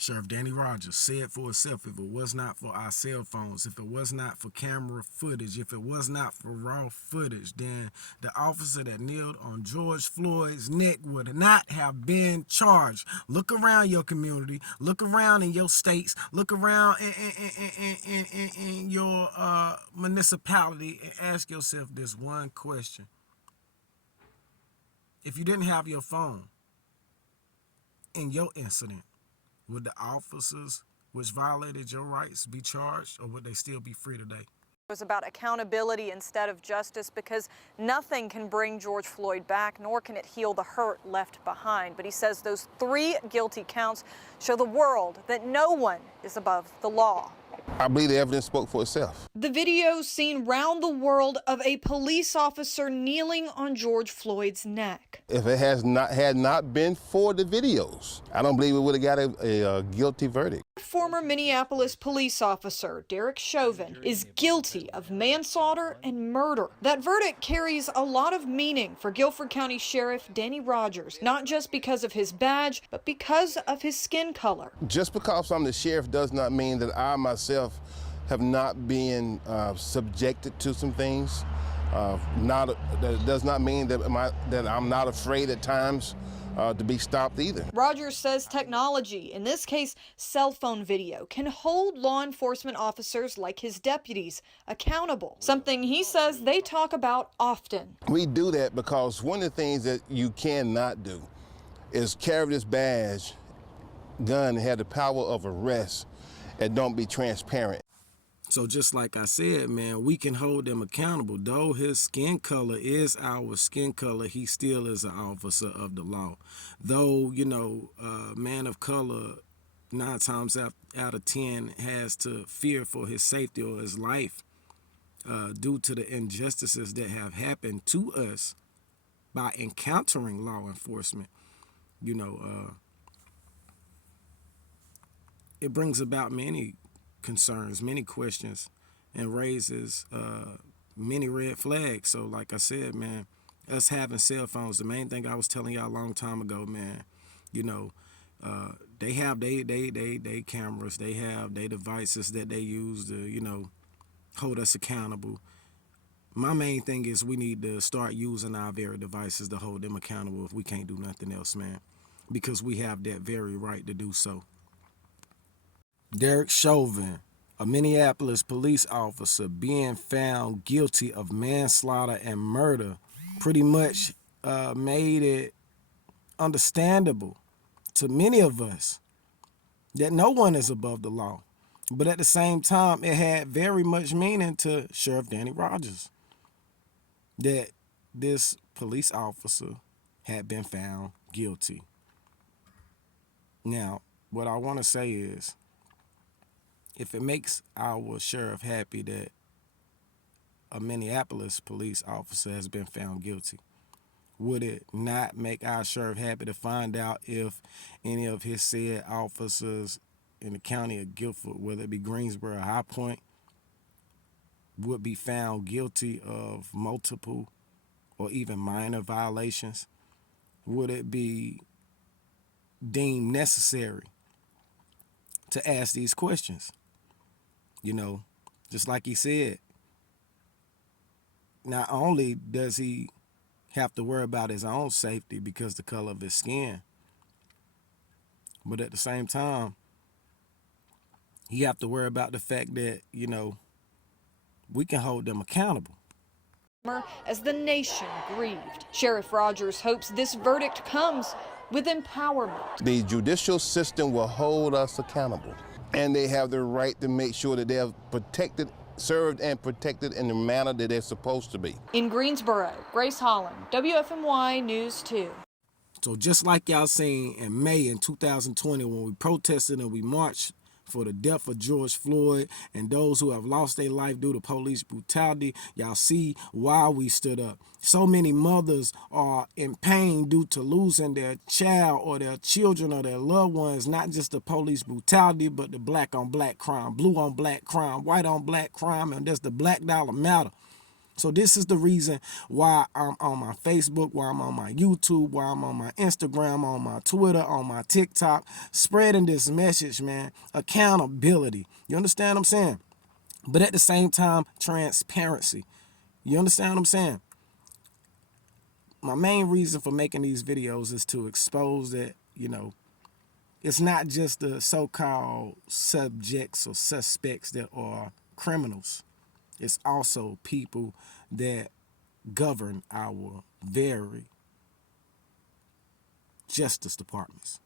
Sheriff Danny Rogers said for itself, if it was not for our cell phones, if it was not for camera footage, if it was not for raw footage, then the officer that kneeled on George Floyd's neck would not have been charged. Look around your community, look around in your states, look around in your municipality and ask yourself this one question. If you didn't have your phone in your incident, would the officers which violated your rights be charged, or would they still be free today? It was about accountability instead of justice, because nothing can bring George Floyd back, nor can it heal the hurt left behind. But he says those 3 guilty counts show the world that no one is above the law. I believe the evidence spoke for itself. The video seen round the world of a police officer kneeling on George Floyd's neck. If it had not been for the videos, I don't believe we would have got a guilty verdict. Former Minneapolis police officer Derek Chauvin is guilty of manslaughter and murder. That verdict carries a lot of meaning for Guilford County Sheriff Danny Rogers, not just because of his badge, but because of his skin color. Just because I'm the sheriff does not mean that I myself have not been subjected to some things. That does not mean that I'm not afraid at times to be stopped either. Rogers says technology, in this case cell phone video, can hold law enforcement officers like his deputies accountable, something he says they talk about often. We do that because one of the things that you cannot do is carry this badge, gun, and have the power of arrest and don't be transparent. So just like I said, man, we can hold them accountable. Though his skin color is our skin color, he still is an officer of the law. Though, you know, man of color 9 times out of 10 has to fear for his safety or his life due to the injustices that have happened to us by encountering law enforcement. You know, it brings about many concerns, many questions, and raises many red flags. So like I said, man, us having cell phones, the main thing I was telling y'all a long time ago, man, you know, they have they cameras, they have their devices that they use to, you know, hold us accountable. My main thing is we need to start using our very devices to hold them accountable if we can't do nothing else, man, because we have that very right to do so. Derek Chauvin, a Minneapolis police officer, being found guilty of manslaughter and murder, pretty much made it understandable to many of us that no one is above the law. But at the same time, it had very much meaning to Sheriff Danny Rogers that this police officer had been found guilty. Now, what I want to say is, if it makes our sheriff happy that a Minneapolis police officer has been found guilty, would it not make our sheriff happy to find out if any of his said officers in the county of Guilford, whether it be Greensboro or High Point, would be found guilty of multiple or even minor violations? Would it be deemed necessary to ask these questions? You know, just like he said, not only does he have to worry about his own safety because the color of his skin, but at the same time, he have to worry about the fact that, you know, we can hold them accountable. As the nation grieved, Sheriff Rogers hopes this verdict comes with empowerment. The judicial system will hold us accountable, and they have the right to make sure that they're protected, served and protected in the manner that they're supposed to be. In Greensboro, Grace Holland, WFMY News 2. So just like y'all seen in May in 2020 when we protested and we marched for the death of George Floyd and those who have lost their life due to police brutality, y'all see why we stood up. So many mothers are in pain due to losing their child or their children or their loved ones, not just the police brutality, but the black on black crime, blue on black crime, white on black crime, and that's the Black Dollar Matter. So this is the reason why I'm on my Facebook, why I'm on my YouTube, why I'm on my Instagram, on my Twitter, on my TikTok, spreading this message, man. Accountability. You understand what I'm saying? But at the same time, transparency. You understand what I'm saying? My main reason for making these videos is to expose that, it's not just the so-called subjects or suspects that are criminals. It's also people that govern our very justice departments.